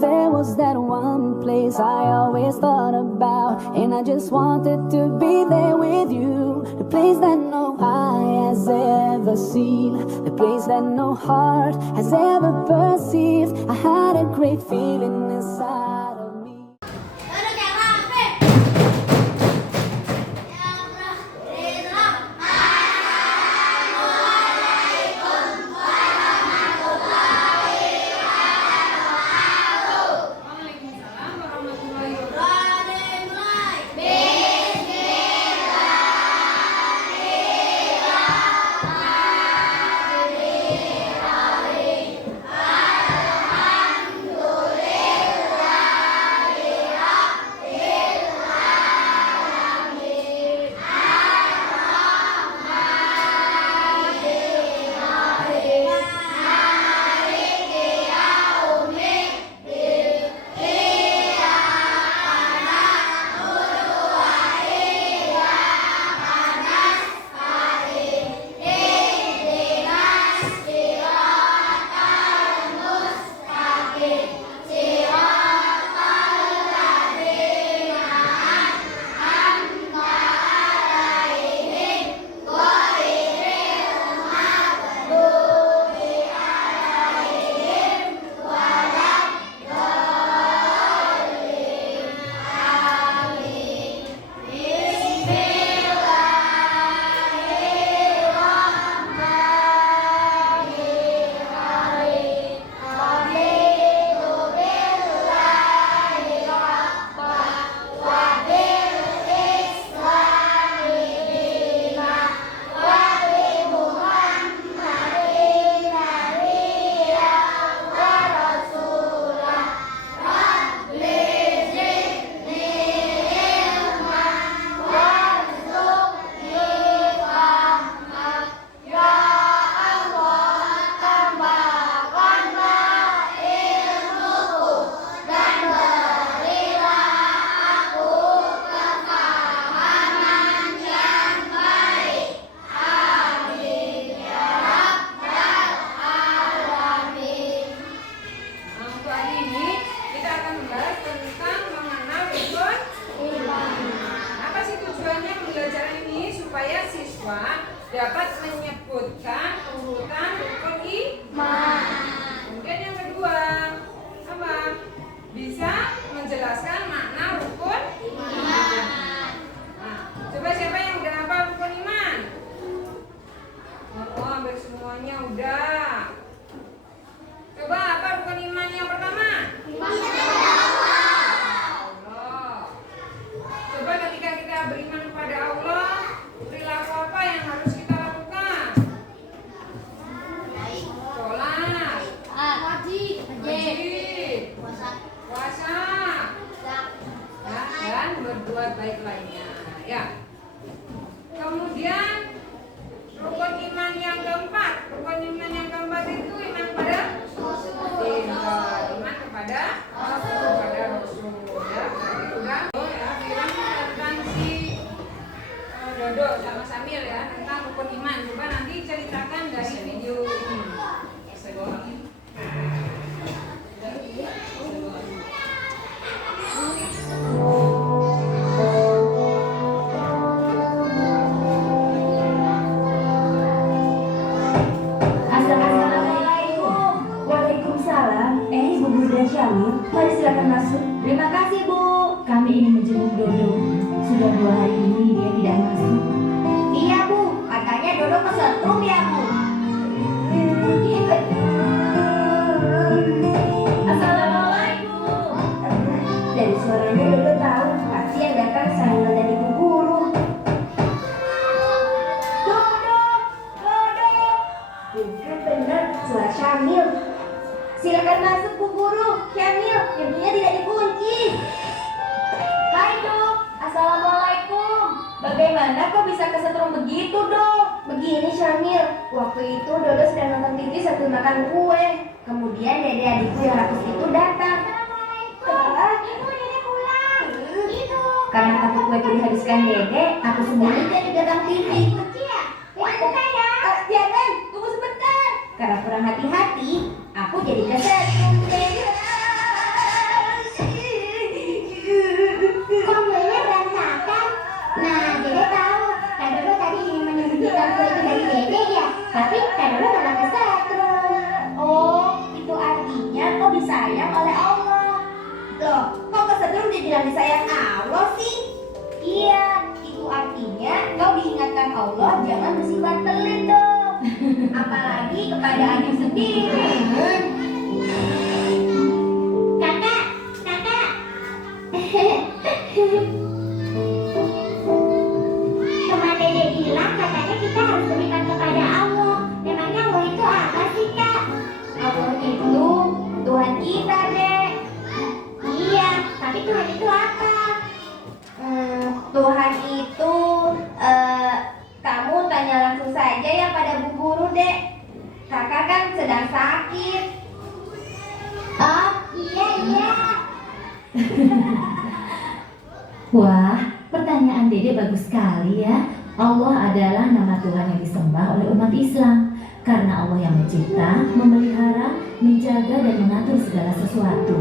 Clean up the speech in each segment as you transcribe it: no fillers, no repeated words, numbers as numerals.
There was that one place I always thought about, and I just wanted to be there with you. The place that no eye has ever seen, the place that no heart has ever perceived. I had a great feeling inside of me. Dapat menyebutkan urutan rukun iman. Kemudian yang kedua, apa? Bisa menjelaskan makna rukun iman. Nah, coba siapa yang udah hafal rukun iman? Oh, hampir semuanya udah. Coba apa rukun iman yang pertama? Iman kepada Allah. Coba ketika kita beriman kepada Allah, perilaku apa yang harus kita lakukan? Sholat, wajib, puasa, dan berbuat baik lainnya. Ya. Kemudian rukun iman yang keempat. Rukun iman yang keempat itu iman kepada Rasul. Iman kepada Rasul. Ya, berarti udah. Ya, bilang tentang si Dodo sama Samil ya tentang rukun iman. Coba nanti ceritakan dari video ini. Assalamualaikum. Waalaikumsalam. Ibu Bunda Syamil, mari silakan masuk. Terima kasih Bu. Kami ingin menjenguk Dodo. Sudah 2 hari ini dia tidak masuk. Iya Bu, katanya Dodo kesetrum ya Bu. Assalamualaikum. Dari suaranya Dodo tahu pasti yang datang Syamil dan Ibu Guru. Dodo. Bukan benar suara Syamil. Silakan masuk Bu Guru. Syamil, pintunya tidak dikunci. Hai Dok, Assalamualaikum. Bagaimana kok bisa kesetrum begitu Dok? Begini Syamil, waktu itu Dodo sedang nonton TV sambil makan kue. Kemudian dede adikku yang rakus itu datang. Assalamualaikum. Ibu, dede pulang. Itu. Karena takut kue itu dihabiskan dede, aku sembunyikan di belakang TV. Buka ya. Jangan, tunggu sebentar. Karena kurang hati-hati, aku jadi kesetrum dede. disayang oleh Allah. Loh, kok kesetrum dibilang disayang Allah sih? Iya, itu artinya kau diingatkan Allah jangan bersifat pelit dong. Apalagi kepada adik sendiri. Kakak, kakak. Teman Dede bilang katanya kita harus berikan kepada Allah. Memangnya Allah itu apa sih, Kak? Allah itu Tuhan kita, Dek. Iya, tapi Tuhan itu apa? Tuhan itu kamu tanya langsung saja ya pada Bu Guru, Dek. Kakak kan sedang sakit. Oh, iya. Wah, pertanyaan Dede bagus sekali ya. Allah adalah nama Tuhan yang disembah oleh umat Islam karena Allah yang mencipta, memelihara, menjaga dan mengatur segala sesuatu.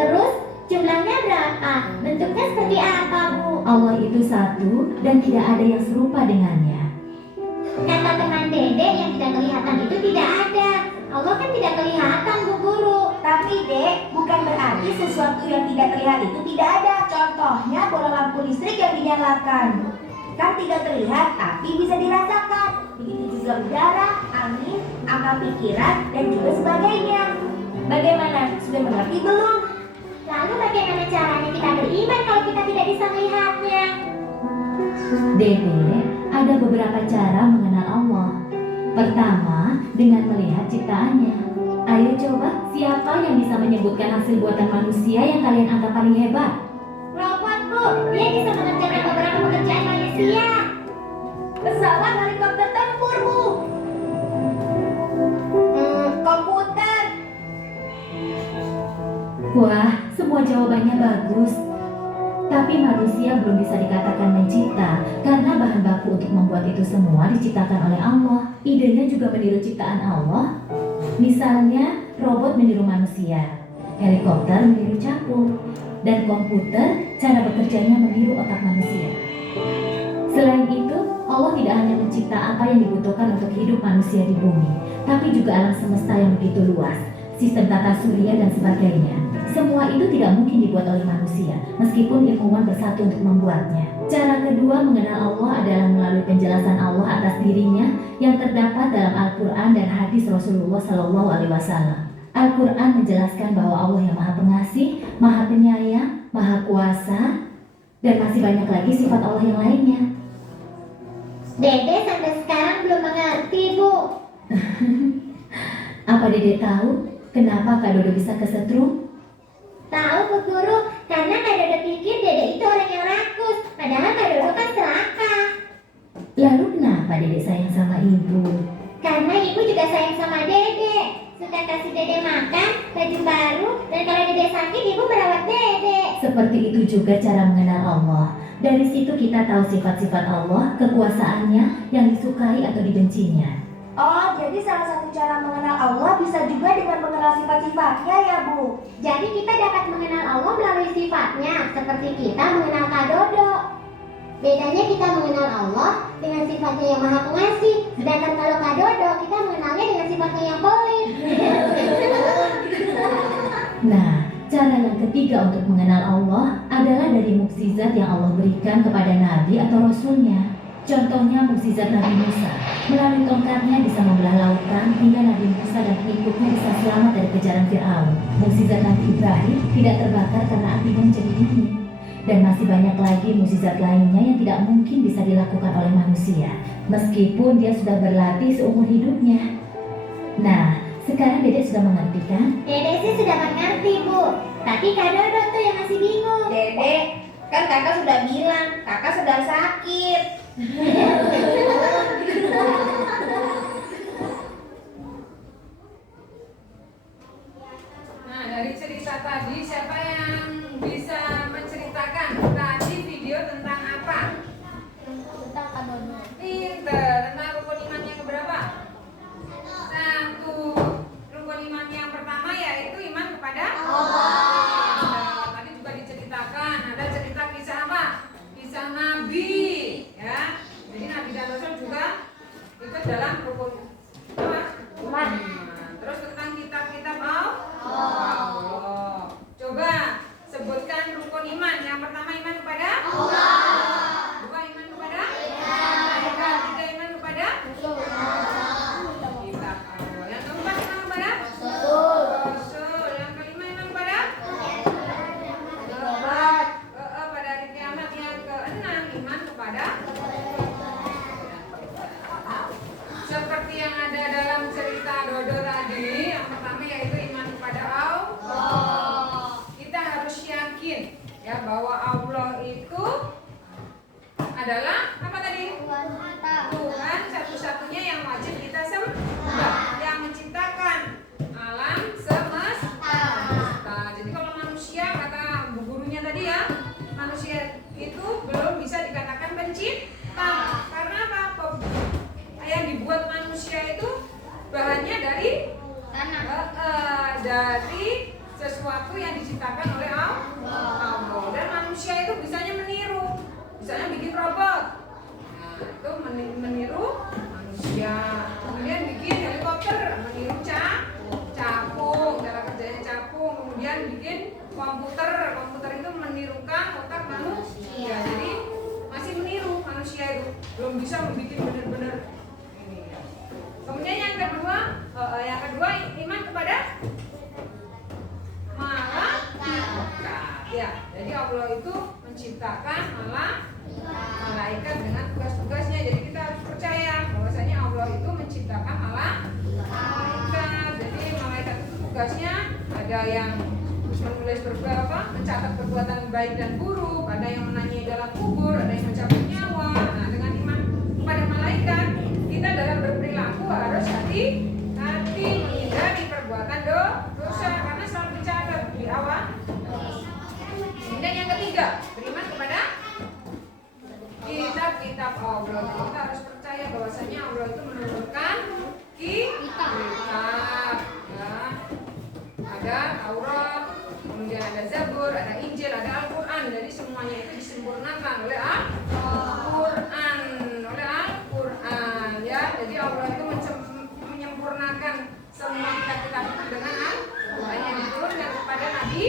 Terus jumlahnya berapa? Bentuknya seperti apa, Bu? Allah itu satu dan tidak ada yang serupa dengannya. Kata teman Dede yang tidak kelihatan itu tidak ada. Allah kan tidak kelihatan, Bu Guru. Tapi Dek, bukan berarti sesuatu yang tidak terlihat itu tidak ada. Contohnya bola lampu listrik yang dinyalakan. Kan tidak terlihat tapi bisa dirasakan. Begitu juga udara, angin, akal pikiran, dan juga sebagainya. Bagaimana? Sudah mengerti belum? Lalu bagaimana caranya kita beriman kalau kita tidak bisa melihatnya? Dede, ada beberapa cara mengenal Allah. Pertama, dengan melihat ciptaannya. Ayo coba, siapa yang bisa menyebutkan hasil buatan manusia yang kalian anggap paling hebat? Robot, Bu. Dia bisa mengerjakan beberapa pekerjaan manusia. Pesawat helikopter tempur, Bu. Komputer. Wah, semua jawabannya bagus. Tapi manusia belum bisa dikatakan mencipta karena bahan baku untuk membuat itu semua diciptakan oleh Allah. Idenya juga meniru ciptaan Allah. Misalnya, robot meniru manusia, helikopter meniru capung, dan komputer cara bekerjanya meniru otak manusia. Selain itu, Allah tidak hanya mencipta apa yang dibutuhkan untuk hidup manusia di bumi, tapi juga alam semesta yang begitu luas, sistem tata surya dan sebagainya. Semua itu tidak mungkin dibuat oleh manusia, meskipun ilmuwan bersatu untuk membuatnya. Cara kedua mengenal Allah adalah melalui penjelasan Allah atas dirinya yang terdapat dalam Al-Quran dan hadis Rasulullah SAW. Al-Quran menjelaskan bahwa Allah yang Maha Pengasih, Maha Penyayang, Maha Kuasa, dan masih banyak lagi sifat Allah yang lainnya. Dede sampai sekarang belum mengerti, Bu. Apa Dede tahu kenapa Kak Dodo bisa kesetrum? Tahu, Bu Guru, karena Kak Dodo pikir Dede itu orang yang rakus, padahal Kak Dodo kan serakah. Lalu kenapa Dede sayang sama ibu? Karena ibu juga sayang sama Dede, suka kasih Dede makan, baju baru, dan kalau Dede sakit ibu merawat Dede. Seperti itu juga cara mengenal Allah. Dari situ kita tahu sifat-sifat Allah, kekuasaannya, yang disukai atau dibencinya. Oh, jadi salah satu cara mengenal Allah bisa juga dengan mengenal sifat-sifatnya ya, Bu. Jadi kita dapat mengenal Allah melalui sifatnya, seperti kita mengenal Kak Dodo. Bedanya kita mengenal Allah dengan sifatnya yang Maha Pengasih, sedangkan kalau Kak Dodo kita mengenalnya dengan sifatnya yang pelit. Nah, cara yang ketiga untuk mengenal Allah adalah dari mukjizat yang Allah berikan kepada Nabi atau Rasulnya. Contohnya mukjizat Nabi Musa. Melalui tongkatnya bisa membelah lautan hingga Nabi Musa dan pengikutnya bisa selamat dari kejaran Fir'aun. Mukjizat Nabi Ibrahim tidak terbakar karena apinya menjadi dingin. Dan masih banyak lagi mukjizat lainnya yang tidak mungkin bisa dilakukan oleh manusia, meskipun dia sudah berlatih seumur hidupnya. Nah, sekarang Dede sudah mengerti kan? Dede sih sudah mengerti, Bu. Tapi Kak Dodo tuh yang masih bingung. Dede, kan kakak sudah bilang, kakak sedang sakit. Nah, dari cerita tadi siapa yang bisa menceritakan tadi video tentang apa? Tentang Kak Dodo. Pinter, tentang rukun iman yang berapa? Satu. Rukun iman yang pertama yaitu iman kepada Allah. Tadi juga diceritakan, ada cerita kisah apa? Kisah Nabi, ya. Jadi Nabi dan Rasul juga ikut dalam rukun apa? Iman. Terus tentang kitab-kitab Allah. Dari sesuatu yang diciptakan oleh Allah. Dan manusia itu bisanya meniru, bisanya bikin robot. Nah, itu meniru manusia. Kemudian bikin helikopter, meniru capung, cara kerjanya capung. Kemudian bikin komputer itu menirukan otak manusia. Jadi masih meniru manusia itu, belum bisa membuat benar-benar ini. Kemudian yang kedua iman kepada malaikat. Ya, jadi Allah itu menciptakan malaikat dengan tugas-tugasnya. Jadi kita harus percaya bahwasanya Allah itu menciptakan malaikat. Jadi malaikat itu tugasnya ada yang menulis mencatat perbuatan baik dan buruk, ada yang menanyai dalam kubur, ada yang mencabut nyawa. Nah, dengan iman kepada malaikat, kita dalam berperilaku harus hati-hati menghindari perbuatan dosa karena selalu dicatat di awal. Dan yang ketiga, beriman kepada kitab-kitab Allah. Kita harus percaya bahwasanya Allah itu menurunkan kitab. Ya. Ada Taurat, kemudian ada Zabur, ada Injil, ada Al-Quran. Jadi semuanya itu disempurnakan oleh Al-Quran, ya. Jadi Allah itu menyempurnakan semua kitab-kitab itu dengan Al-Quran yang diturunkan kepada Nabi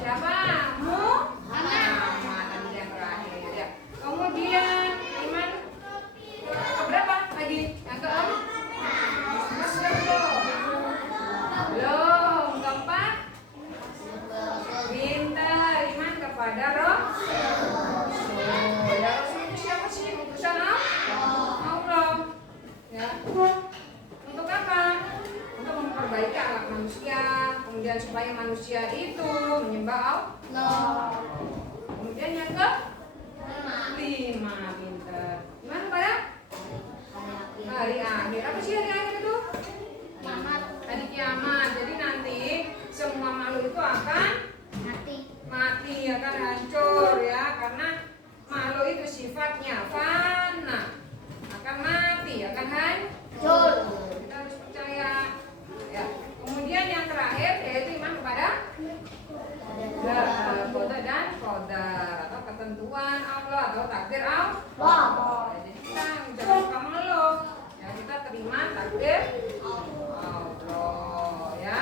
siapa? Muhammad. Dan yang terakhir, ya. Kemudian iman keberapa lagi? Yang keempat? Belum. Keempat? Pintar, iman kepada Rasul. Ya, Rasul itu siapa sih? Utusan Allah. Ya. Untuk apa? Untuk memperbaiki akhlak manusia, kemudian supaya manusia itu menyembah Allah. Kemudian yang ke-5, pintar. Iman kepada hari akhir. Apa sih hari akhir itu? Hari kiamat. Jadi nanti semua makhluk itu akan mati, akan hancur, ya, karena makhluk itu sifatnya fana, akan mati, akan hancur. Kita harus percaya, ya. Kemudian yang terakhir yaitu iman kepada qada dan qadar, atau ketentuan Allah atau takdir Allah. Jadi kita jangan suka mengeluh, ya, kita terima takdir Allah, ya.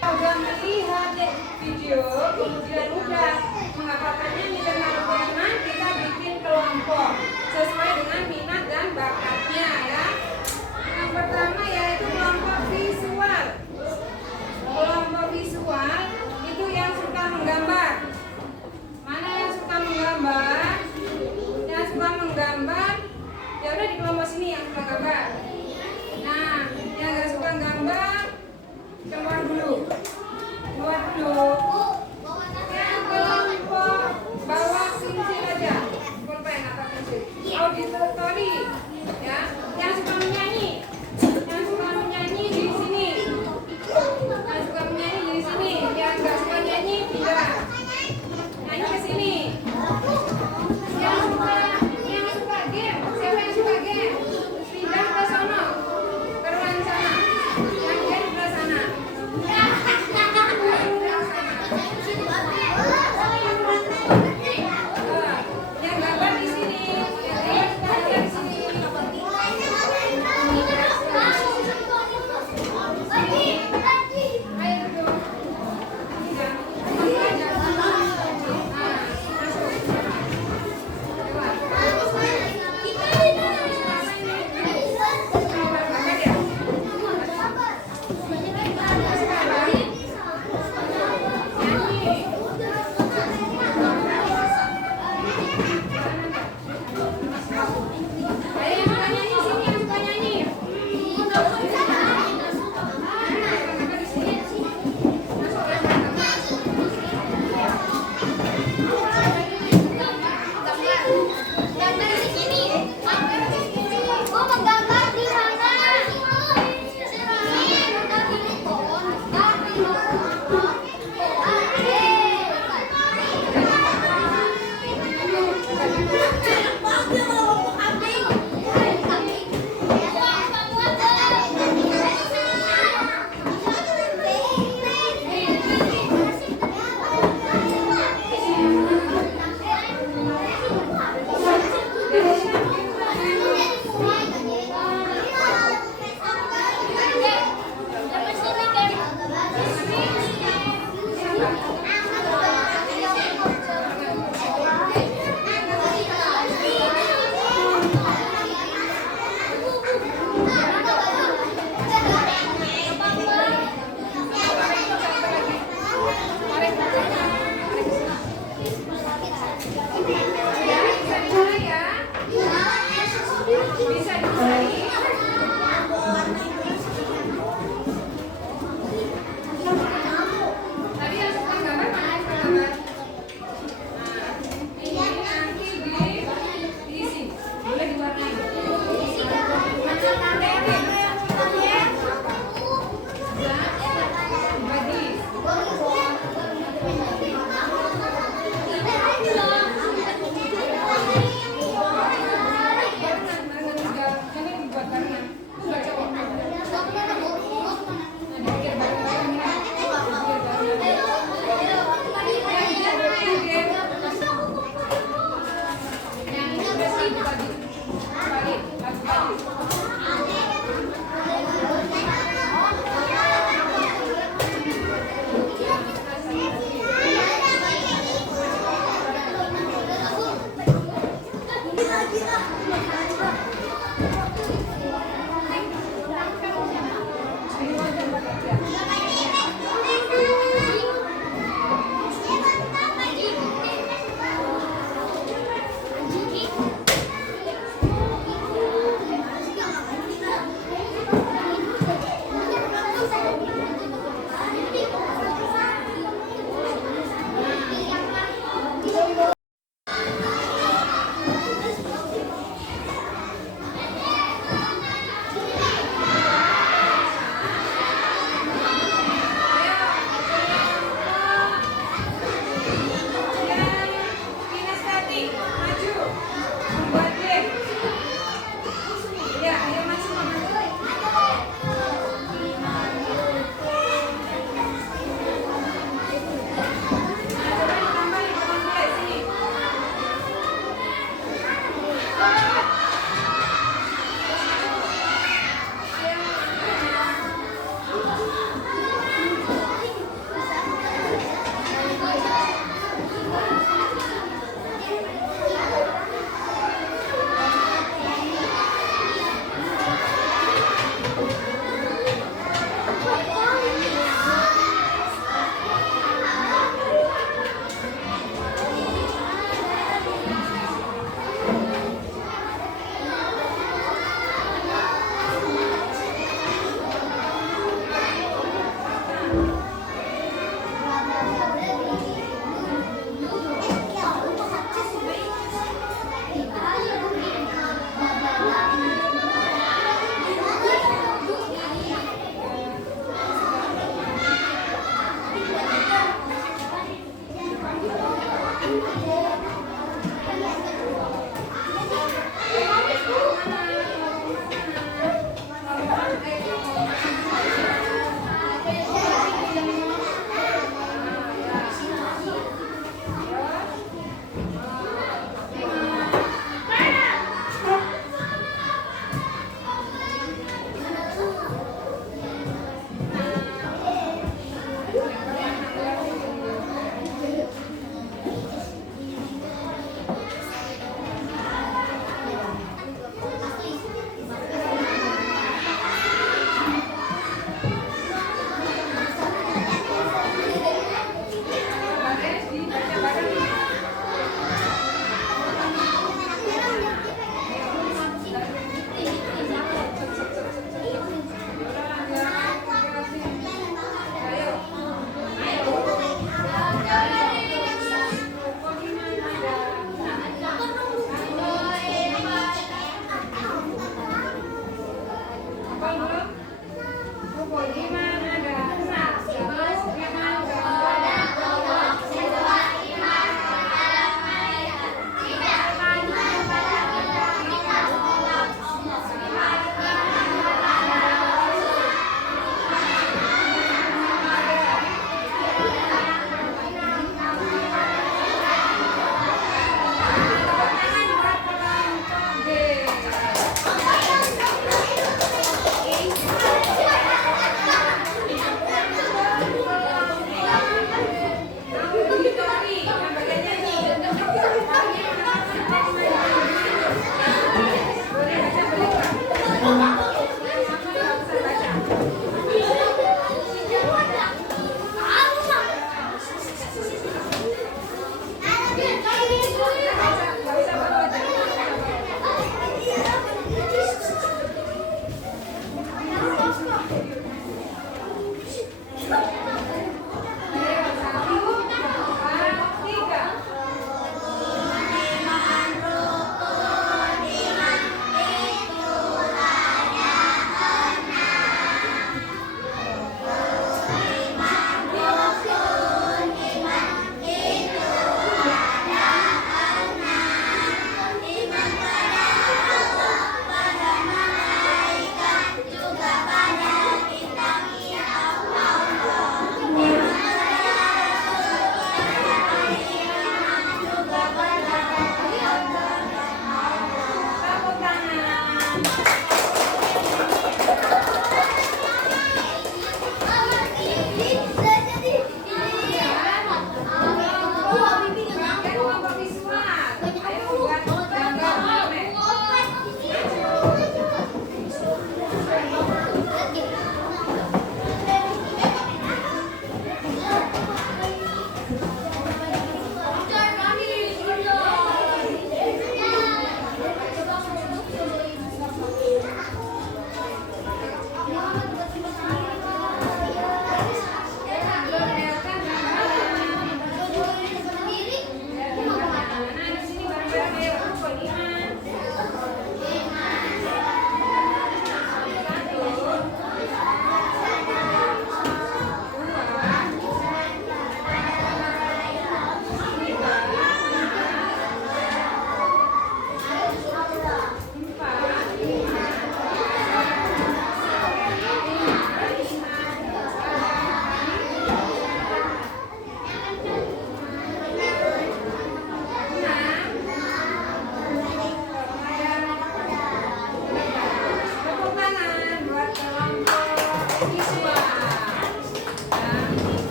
Udah melihat video, kemudian udah menghafalkannya dengan Al-Quran, kita bikin kelompok sesuai dengan minat dan bakatnya, ya. Yang pertama yaitu kelompok visual. Kelompok visual itu yang suka menggambar. Mana yang suka menggambar? Yang suka menggambar, ya udah di kelompok sini yang suka gambar. Nah, yang nggak suka gambar keluar dulu.